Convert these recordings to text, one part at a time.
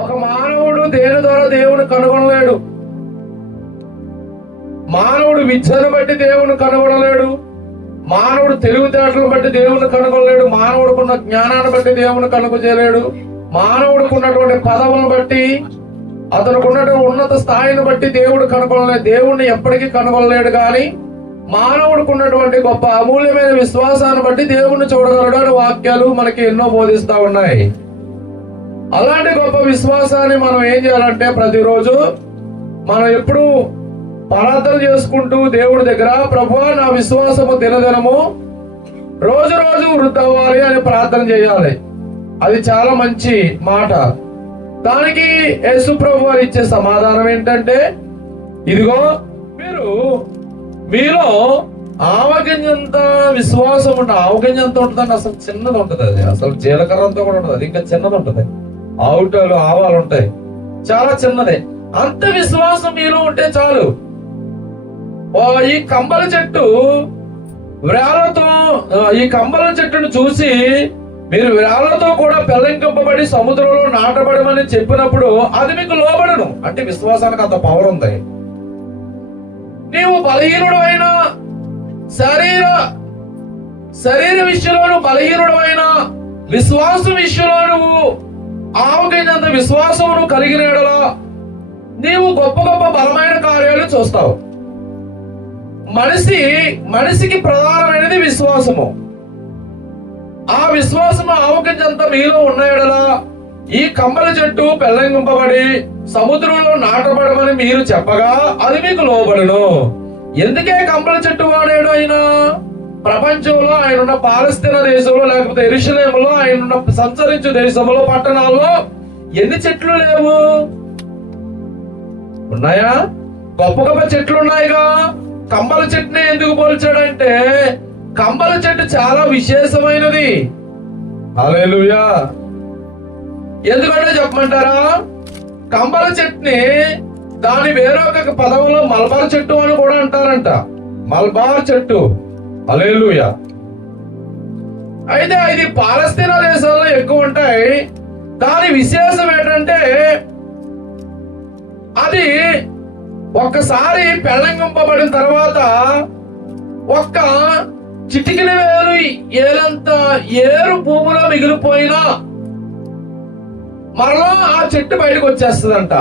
ఒక మానవుడు దేని ద్వారా దేవుని కనుగొనలేడు. మానవుడు విద్యను బట్టి దేవుని కనుగొనలేడు. మానవుడు తెలివితేటలను బట్టి దేవుని కనుగొనలేడు. మానవుడుకున్న జ్ఞానాన్ని బట్టి దేవుని కనుగొనలేడు. మానవుడికి ఉన్నటువంటి పదవులను బట్టి, అతనికి ఉన్నటువంటి ఉన్నత స్థాయిని బట్టి దేవుడు కనుగొనలేడు. దేవుణ్ణి ఎప్పటికీ కనుగొనలేడు. కానీ మానవుడికి ఉన్నటువంటి గొప్ప అమూల్యమైన విశ్వాసాన్ని బట్టి దేవుణ్ణి చూడగలడు అని వాక్యాలు మనకి ఎన్నో బోధిస్తా ఉన్నాయి. అలాంటి గొప్ప విశ్వాసాన్ని మనం ఏం చేయాలంటే, ప్రతిరోజు మనం ఎప్పుడు ప్రార్థన చేసుకుంటూ దేవుడి దగ్గర, ప్రభువా నా విశ్వాసము దినదినము రోజు రోజు వృద్ధి అవ్వాలి అని ప్రార్థన చేయాలి. అది చాలా మంచి మాట. దానికి యేసు ప్రభు వారు ఇచ్చే సమాధానం ఏంటంటే, ఇదిగో మీలో ఆవగింజంత విశ్వాసం ఉంటుంది. ఆవగింజ ఎంత ఉంటుందండి? అసలు చిన్నది ఉంటుంది. అది అసలు జీలకర్రంతో కూడా ఉంటుంది. అది ఇంకా చిన్నది ఉంటుంది. ఆవాలు ఉంటాయి, చాలా చిన్నదే. అంత విశ్వాసం మీలో ఉంటే చాలు. ఈ కంబల చెట్టు వ్రేళ్లతో, ఈ కంబల చెట్టును చూసి మీరు వ్రేళ్లతో కూడా పెళ్లింపబడి సముద్రంలో నాటబడమని చెప్పినప్పుడు అది మీకు లోబడను. అంటే విశ్వాసానికి అంత పవర్ ఉంది. నీవు బలహీనుడు అయినా, శరీర విషయంలో బలహీనుడు అయినా, విశ్వాసం విషయంలో నువ్వు ఆవగింజంత విశ్వాసమును కలిగిన యెడల నీవు గొప్ప గొప్ప బలమైన కార్యాలు చూస్తావు. మనిషికి ప్రధానమైనది విశ్వాసము. ఆ విశ్వాసము ఆవగింజంత మీలో ఉన్న యెడల ఈ కమ్మల చెట్టు పెళ్లంగింపబడి సముద్రంలో నాటబడమని మీరు చెప్పగా అది మీకు లోబడును. ఎందుకే కమ్మల చెట్టు వాడాడు ఆయన? ప్రపంచంలో ఆయన ఉన్న పాలస్తీనా దేశంలో, లేకపోతే యెరూషలేములో, ఆయన ఉన్న సంచరించు దేశంలో, పట్టణాల్లో ఎన్ని చెట్లు లేవు? ఉన్నాయా? గొప్ప గొప్ప చెట్లు ఉన్నాయిగా. కంబల చెట్టుని ఎందుకు పోల్చాడంటే, కంబల చెట్టు చాలా విశేషమైనది. హల్లెలూయా. ఎందుకంటే చెప్పమంటారా? కంబల చెట్టుని దాని వేరొక పదవులో మల్బార్ చెట్టు అని కూడా అంటారంట. మల్బార్ చెట్టు. హల్లెలూయా. అయితే ఇది పాలస్తీనా దేశాల్లో ఎక్కువ ఉంటాయి. దాని విశేషం ఏంటంటే, అది ఒక్కసారి పెళ్లంగింపబడిన తర్వాత ఒక్క చిటికిన వేలు ఏలంత ఏరు భూమిలో మిగిలిపోయినా మరలా ఆ చెట్టు బయటకు వచ్చేస్తుందంట.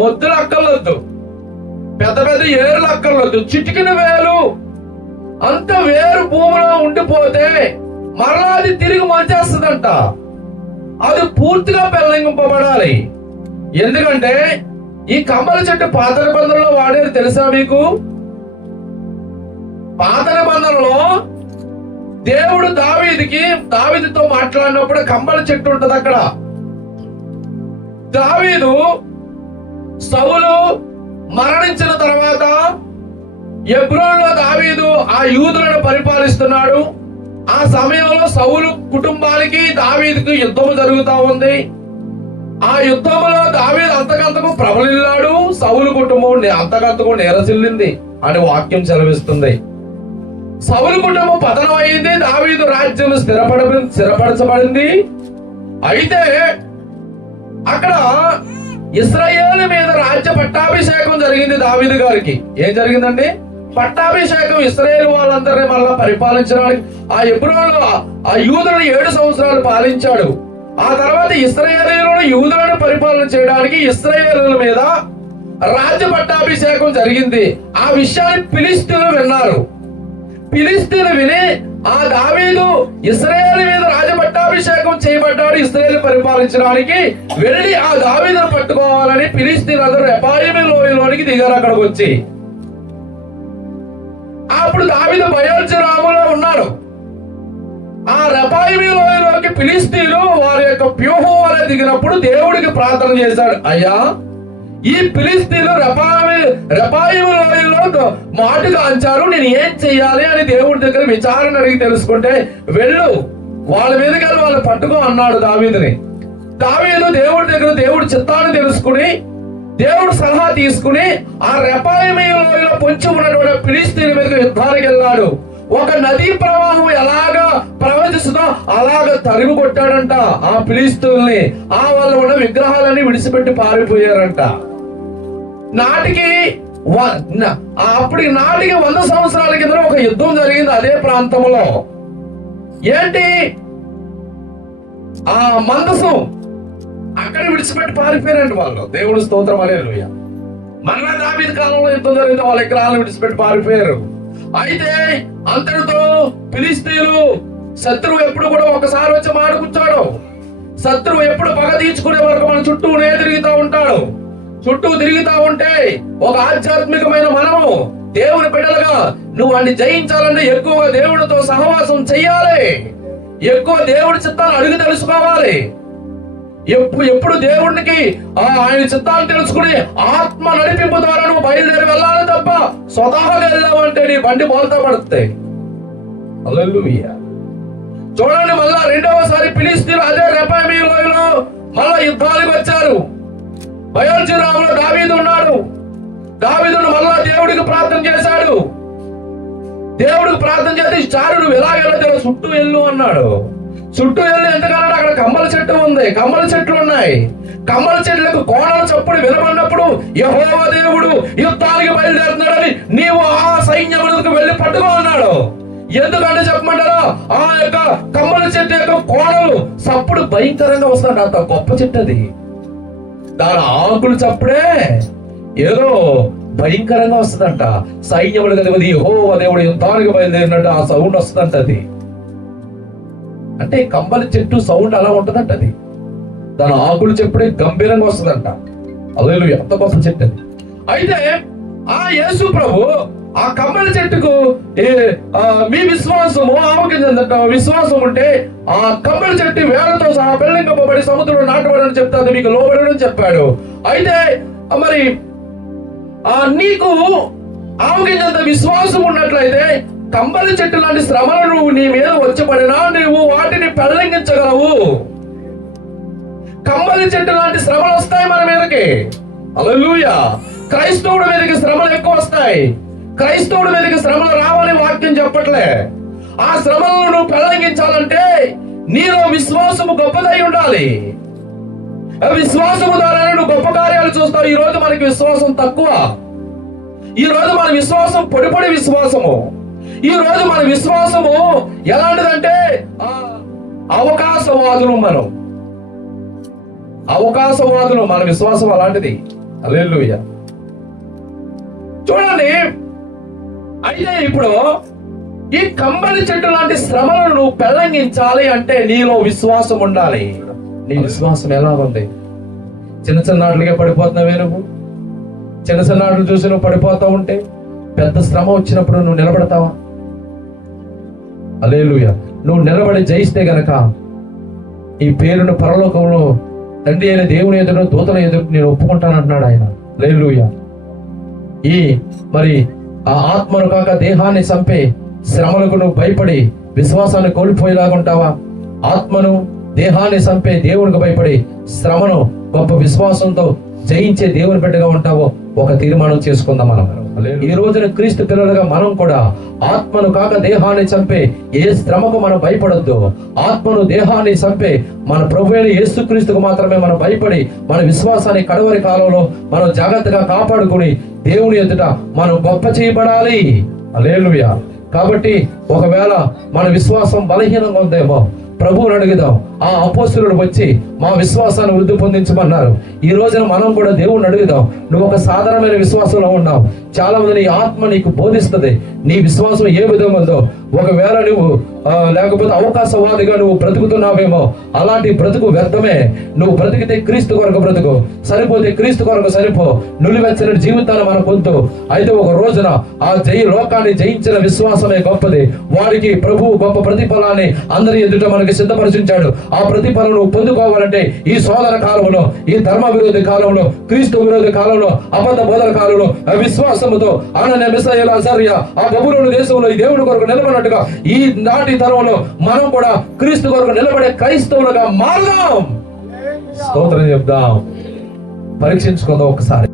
మొద్దులు అక్కర్లొద్దు, పెద్ద పెద్ద ఏర్లు అక్కర్లొద్దు. చిటికిన వేలు అంత వేరు భూమిలో ఉండిపోతే మరలా అది తిరిగి మొలిచేస్తుందంట. అది పూర్తిగా పెళ్లంగింపబడాలి. ఎందుకంటే ఈ కమ్మల చెట్టు పాత నిబంధనలో వాడేది తెలుసా మీకు? పాత నిబంధనలో దేవుడు దావీదుతో మాట్లాడినప్పుడు కమ్మల చెట్టు ఉంటది అక్కడ. దావీదు సౌలు మరణించిన తర్వాత హెబ్రోనులో దావీదు ఆ యూదులను పరిపాలిస్తున్నాడు. ఆ సమయంలో సౌలు కుటుంబానికి దావీదుకు యుద్ధము జరుగుతా ఉంది. ఆ యుద్ధంలో దావీదు అంతకంతకు ప్రబలిల్లాడు, సౌలు కుటుంబం అంతకంతకు నేరసిల్లింది అని వాక్యం సెలవిస్తుంది. సౌలు కుటుంబం పతనం అయింది, దావీదు రాజ్యం స్థిరపరచబడింది. అయితే అక్కడ ఇశ్రాయేలు మీద రాజ్య పట్టాభిషేకం జరిగింది దావీదు గారికి. ఏం జరిగిందండి? పట్టాభిషేకం. ఇశ్రాయేలు వాళ్ళందరినీ మళ్ళా పరిపాలించడానికి ఆ హెబ్రోనులో ఆ యూదులను 7 సంవత్సరాలు పాలించాడు. ఆ తర్వాత ఇశ్రాయేలీయులను యూదులను పరిపాలన చేయడానికి ఇశ్రాయేలీయుల మీద రాజ్య పట్టాభిషేకం జరిగింది. ఆ విషయాన్ని ఫిలిష్తీయులు విన్నారు. ఫిలిష్తీయులు విని ఆ దావీదు ఇశ్రాయేలు మీద రాజ్య పట్టాభిషేకం చేయబడ్డాడు, ఇశ్రాయేలు పరిపాలించడానికి వెళ్ళి ఆ దావీదును పట్టుకోవాలని ఫిలిష్తీయులందరూ రెఫాయీము లోయలోనికి దిగారు. అక్కడికి వచ్చి అప్పుడు దావీదు బయల్జెరాములో ఉన్నాడు. ఆ రెఫాయీము లోయలోకి ఫిలిష్తీయులు వారి యొక్క వ్యూహం వల్ల దిగినప్పుడు దేవుడికి ప్రార్థన చేశాడు, అయ్యా ఈ ఫిలిష్తీయులు రెఫాయీము లోయలో మాటుగా అంచారు, నేను ఏం చెయ్యాలి అని దేవుడి దగ్గర విచారణ అడిగి తెలుసుకుంటే, వెళ్ళు వాళ్ళ మీదకి వెళ్ళి వాళ్ళు పట్టుకో అన్నాడు దావీదుని. దావీదు దేవుడి దగ్గర దేవుడి చిత్తాన్ని తెలుసుకుని దేవుడు సలహా తీసుకుని ఆ రెఫాయీము లోయలో పొంచి ఉన్నటువంటి ఫిలిష్తీయుల మీదకి యుద్ధానికి వెళ్ళాడు. ఒక నదీ ప్రవాహం ఎలాగా ప్రవహిస్తుందో అలాగ తరిమి కొట్టాడంట ఆ ఫిలిష్తీయుల్ని. ఆ వల్ల ఉన్న విగ్రహాలన్నీ విడిచిపెట్టి పారిపోయారంట. అప్పటికి నాటికి 100 సంవత్సరాల కింద ఒక యుద్ధం జరిగింది అదే ప్రాంతంలో. ఏంటి? ఆ మందసం అక్కడ విడిచిపెట్టి పారిపోయారంట వాళ్ళు. దేవుడు స్తోత్రం, హల్లెలూయా. మరలా దావీదు కాలంలో యుద్ధం జరిగింది, వాళ్ళ విగ్రహాలను విడిచిపెట్టి పారిపోయారు. అయితే అంతటితో ఫిలిష్తీయులు, శత్రువు ఎప్పుడు కూడా ఒకసారి వచ్చి మాట కూర్చోడు. శత్రువు ఎప్పుడు పగ తీర్చుకునే వరకు మన చుట్టూనే తిరుగుతూ ఉంటాడు. చుట్టూ తిరుగుతూ ఉంటే ఒక ఆధ్యాత్మికమైన మనము దేవుని బిడ్డలుగా నువ్వు వాడిని జయించాలంటే ఎక్కువ దేవుడితో సహవాసం చెయ్యాలి. ఎక్కువ దేవుడి చిత్తాన్ని అడిగి తెలుసుకోవాలి. ఎప్పుడు దేవుడికి ఆయన చిత్తాన్ని తెలుసుకుని ఆత్మ నడిపింపు ద్వారా నువ్వు బయలుదేరి వెళ్ళాలి తప్ప స్వతహాగా వెళ్ళావంటే నీ బండి బోల్తా పడుతుంది. హల్లెలూయా. చూడండి, మళ్ళా రెండవసారి ఫిలిష్తీయులు అదే రెఫాయీము లోయలో మళ్ళా యుద్ధానికి వచ్చారు. బయల్జెరాములో దావీదు ఉన్నాడు. దావీదును మళ్ళా దేవుడికి ప్రార్థన చేశాడు. దేవుడికి ప్రార్థన చేస్తే చారు నువ్వు ఎలా వెళ్ళదు, చుట్టూ వెళ్ళు అన్నాడు. చుట్టూ వెళ్ళి ఎంతగానో అక్కడ కమ్మల చెట్టు ఉంది, కమ్మల చెట్లు ఉన్నాయి. కమ్మల చెట్లకు కోణాల చప్పుడు వినబడినప్పుడు యెహోవా దేవుడు యుద్ధానికి బయలుదేరుతున్నాడని నీవు ఆ సైన్యములకు వెళ్ళి పట్టుకో అన్నాడు. ఎందుకంటే చెప్పమంటారా, ఆ యొక్క కమ్మల చెట్టు యొక్క కోణలు చప్పుడు భయంకరంగా వస్తాడు. అంత గొప్ప చెట్టు అది. దాని ఆకులు చప్పుడే ఏదో భయంకరంగా వస్తుందంట. సైన్యములు కదివది యెహోవా దేవుడు యుద్ధానికి బయలుదేరినట్టు ఆ సౌండ్ వస్తుందంట. అది అంటే కమ్మల చెట్టు సౌండ్ అలా ఉంటుందంట. అది దాని ఆకులు చెప్పుడే గంభీరంగా వస్తుందంట. హల్లెలూయా, ఎంత గొప్ప చెట్టు అది. అయితే ఆ యేసు ప్రభు ఆ కమ్మల చెట్టుకు మీ విశ్వాసము ఆవకిందంట. విశ్వాసం ఉంటే ఆ కమ్మల చెట్టు వేలతో సహా పెళ్లింపబడి సముద్రంలో నాటబడని చెప్తాడు, మీకు లోబడని చెప్పాడు. అయితే మరి నీకు ఆవకిందంత విశ్వాసం ఉన్నట్లయితే కమ్మల చెట్టు లాంటి శ్రమలు నువ్వు నీ మీద వచ్చి పడినా నువ్వు వాటిని పెళ్లించగలవు. కమ్మల చెట్టు లాంటి శ్రమలు వస్తాయి మన మీదకి. హల్లెలూయా. క్రైస్తవుడి మీదకి శ్రమలు ఎక్కువ వస్తాయి. క్రైస్తవుడి మీదకి శ్రమలు రావని వాక్యం చెప్పట్లే. ఆ శ్రమలను నువ్వు పెళ్లించాలంటే నీలో విశ్వాసము గొప్పదై ఉండాలి. విశ్వాసము ద్వారా నువ్వు గొప్ప కార్యాలు చూస్తావు. ఈ రోజు మనకి విశ్వాసం తక్కువ. ఈ రోజు మన విశ్వాసం పొడి విశ్వాసము. ఈ రోజు మన విశ్వాసము ఎలాంటిదంటే అవకాశవాదులు. అవకాశవాదులు మన విశ్వాసం అలాంటిది. హల్లెలూయా. చూడండి, అయితే ఇప్పుడు ఈ కమ్మల చెట్టు లాంటి శ్రమలను నువ్వు పెళ్లించాలి అంటే నీలో విశ్వాసం ఉండాలి. నీ విశ్వాసం ఎలా ఉంది? చిన్న ఆటలుగా పడిపోతున్నావే నువ్వు. చిన్న ఆటలు చూసి నువ్వు పడిపోతా ఉంటే పెద్ద శ్రమ వచ్చినప్పుడు నువ్వు నిలబడతావా? హల్లెలూయా. నువ్వు నిలబడి జయిస్తే గనక ఈ పేరును పరలోకంలో తండ్రి అయిన దేవుని ఎదురు దూతల ఎదురు నేను ఒప్పుకుంటానంటున్నాడు ఆయన. హల్లెలూయా. ఈ మరి ఆ ఆత్మను కాక దేహాన్ని చంపే శ్రమలకు నువ్వు భయపడి విశ్వాసాన్ని కోల్పోయేలాగా ఉంటావా? ఆత్మను దేహాన్ని చంపే దేవునికి భయపడి శ్రమను గొప్ప విశ్వాసంతో జయించే దేవుని బిడ్డగా ఉంటావో ఒక తీర్మానం చేసుకుందాం మనం. ఈ రోజున క్రీస్తు పిల్లలుగా మనం కూడా ఆత్మను కాక దేహాన్ని చంపే ఏ శ్రమకు మనం భయపడొద్దు. ఆత్మను దేహాన్ని చంపే మన ప్రభువైన యేసుక్రీస్తుకు మాత్రమే మనం భయపడి మన విశ్వాసాన్ని కడవరి కాలంలో మనం జాగ్రత్తగా కాపాడుకుని దేవుని ఎదుట మనం గొప్ప చేయబడాలి. హల్లెలూయా. కాబట్టి ఒకవేళ మన విశ్వాసం బలహీనంగా ఉందేమో ప్రభువుని అడుగుదాం. ఆ అపోస్తలుడు వచ్చి మా విశ్వాసాన్ని వృద్ధి పొందించమన్నారు. ఈ రోజున మనం కూడా దేవుణ్ణి అడుగుదాం. నువ్వు ఒక సాధారణమైన విశ్వాసంలో ఉన్నావు. చాలా మంది నీ ఆత్మ నీకు బోధిస్తుంది నీ విశ్వాసం ఏ విధంగా ఉందో. ఒకవేళ నువ్వు లేకపోతే అవకాశవాదిగా నువ్వు బ్రతుకుతున్నావేమో, అలాంటి బ్రతుకు వ్యర్థమే. నువ్వు బ్రతికితే క్రీస్తు కొరకు బ్రతుకు, సరిపోతే క్రీస్తు కొరకు సరిపో. నులివెచ్చని జీవితాన్ని మన పొందు. అయితే ఒక రోజున ఆ లోకాన్ని జయించిన విశ్వాసమే గొప్పది. వారికి ప్రభువు గొప్ప ప్రతిఫలాన్ని అందరి ఎదుట మనకి సిద్ధపరిచించాడు. ఆ ప్రతిఫలం నువ్వు పొందుకోవాలంటే ఈ శోధన కాలంలో, ఈ ధర్మ విరోధి కాలంలో, క్రీస్తు విరోధి కాలంలో, అబద్ధ బోధన కాలంలో విశ్వాసముతో అనన్య మిస్సయ్యల అసర్య ఆ బబులోను దేశంలో ఈ దేవుని కొరకు నిలబడినట్టుగా ఈ నాటి తరంలో మనం కూడా క్రీస్తు కొరకు నిలబడే క్రైస్తవులుగా మారుదాం. స్తోత్రం చెప్దాం. పరీక్షించుకుందాం ఒకసారి.